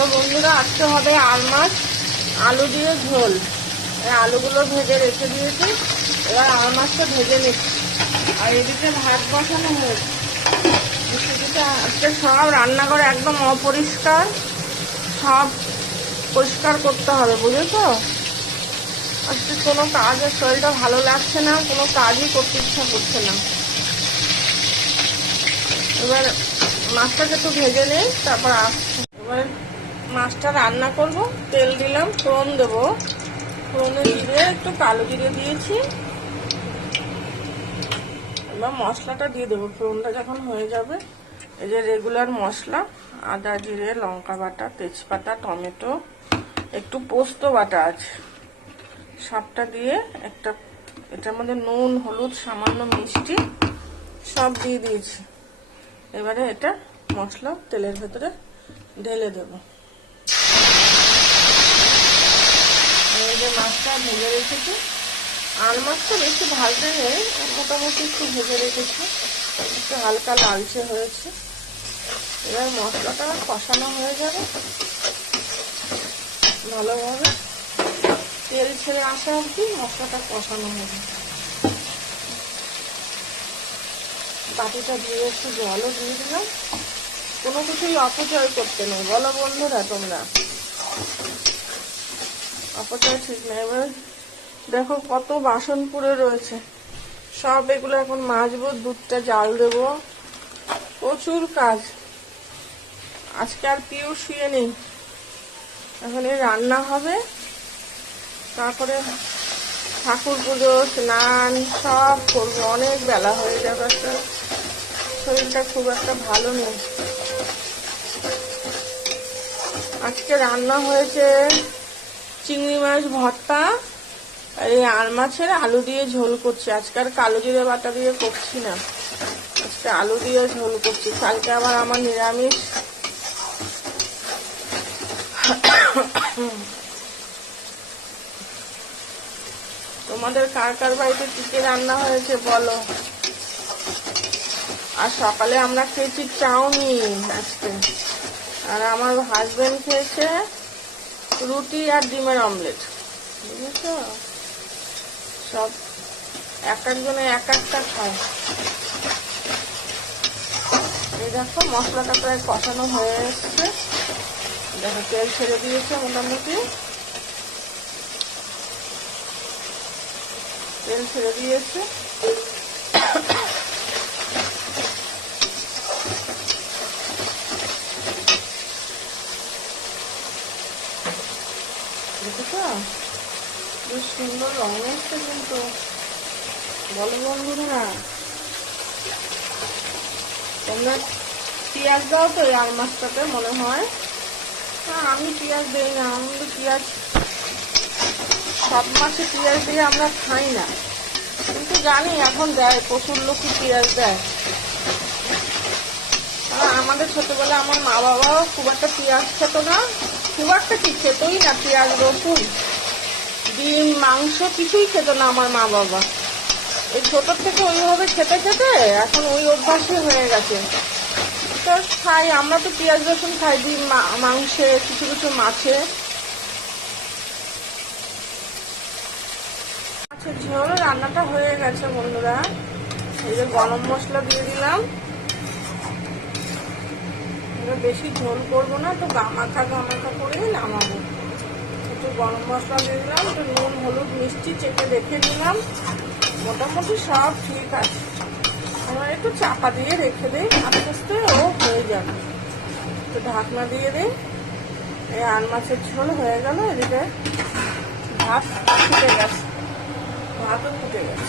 Hello বন্ধুরা, আজকে হবে আর মাছ আলু দিয়ে ঝোল। আলুগুলো ভেজে রেখে দিয়েছি, এবার আর মাছটা ভেজে নিচ্ছি। আর এদিকে ভাত বসানো হয়েছে। আজকে সব রান্নাঘরে একদম অপরিষ্কার, সব পরিষ্কার করতে হবে, বুঝেছো? আজকে কোনো কাজের শরীরটা ভালো লাগছে না, কোনো কাজই করতে ইচ্ছা করছে না। এবার মাছটাকে একটু ভেজে নেই, তারপর আসছে। এবার মাছটা রান্না করব। তেল দিলাম, ফোড়ন দেবো। ফোড়নে জিরে, একটু কালো জিরে দিয়েছি। এবার মশলাটা দিয়ে দেবো। ফোড়নটা যখন হয়ে যাবে, এই যে রেগুলার মশলা, আদা, জিরে, লঙ্কা বাটা, তেজপাতা, টমেটো, একটু পোস্ত বাটা আছে, সবটা দিয়ে একটা, এটার মধ্যে নুন, হলুদ, সামান্য মিষ্টি সব দিয়ে দিয়েছি। এবারে এটা মশলা তেলের ভেতরে ঢেলে দেবো। এই যে মাছটা ভেজে রেখেছি, আর মাছটা বেশি ভাজতে নেই, মোটামুটি একটু ভেজে রেখেছি, একটু হালকা লালচে হয়েছে। এবার মশলাটা কষানো হয়ে যাবে ভালোভাবে, তেল ছেড়ে আসা অবধি মশলাটা কষানো হবে। বাটিটা দিয়ে একটু জলও দিয়ে দিলাম। কোনো কিছুই অপচয় করতে নেই, বলো বন্ধুরা তোমরা? অপচয় ঠিক নেই। এবার দেখো কত বাসন পড়ে রয়েছে, সব এগুলো এখন মাজবো, দুধটা জাল দেবো, প্রচুর কাজ। আজকে আর পিউ শুয়ে নেই, এখন এই রান্না হবে, তারপরে ঠাকুর পুজো, স্নান সব করবো, অনেক বেলা হয়ে যাবে। একটা শরীরটা খুব একটা ভালো নেই। আজকে রান্না হয়েছে চিংড়ি মাছ ভর্তা, আর এই আর মাছের আলু দিয়ে ঝোল করছি। আজকে আর কালো জিরে বাটা দিয়ে করছি না, আজকে আলু দিয়ে ঝোল করছি। কালকে আবার আমার নিরামিষ। তোমাদের কার কার বাড়িতে কি কি রান্না হয়েছে বলো? আর সকালে আমরা খেয়েছি চাউমিন আজকে, আর আমার হাজবেন্ড খেয়েছে রুটি আর ডিমের অমলেট, বুঝেছ? সব এক একজনে এক একটা খায়। এই দেখো মশলাটা প্রায় কষানো হয়ে এসছে, দেখো তেল ছেড়ে দিয়েছে, মোটামুটি তেল ছেড়ে দিয়েছে। দেখেছো বেশ সুন্দর রং এসছে কিন্তু, বলো বন্ধুরা? তোমরা পেঁয়াজ দাও তো এই আর মাছটাতে? মনে হয় আমি পেঁয়াজ দিই না, আমাদের পেঁয়াজ, সব মাছে পেঁয়াজ দিয়ে আমরা খাই না, কিন্তু জানি এখন দেয়, প্রচুর লোকই পেঁয়াজ দেয়। আমাদের ছোটবেলা আমার মা বাবাও খুব একটা পেঁয়াজ খেত না, খুব একটা কি খেতই না, পেঁয়াজ, রসুন, ডিম, মাংস কিছুই খেত না আমার মা বাবা। এই ছোটোর থেকে ওইভাবে খেতে খেতে এখন ওই অভ্যাসই হয়ে গেছে। তো খাই আমরা, তো পেঁয়াজ রসুন খাই, ডিম, মাংসে, কিছু কিছু মাছে। মাছের ঝোল রান্নাটা হয়ে গেছে বন্ধুরা। এই যে গরম মশলা দিয়ে দিলাম, বেশি ঝোল করবো না, তো গামাখা করেই নামাবো। একটু গরম মশলা দিয়ে দিলাম, একটু নুন, হলুদ, মিষ্টি চেপে দেখে নিলাম, মোটামুটি সব ঠিক আছে। আমরা একটু চাপা দিয়ে রেখে দিই, আস্তে আস্তে ও হয়ে যাবে। একটু ঢাকনা দিয়ে দিই। এই আর মাছের ঝোল হয়ে গেল। এদিকে ভাত ফুটে গেছে, ভাতও ফুটে গেছে।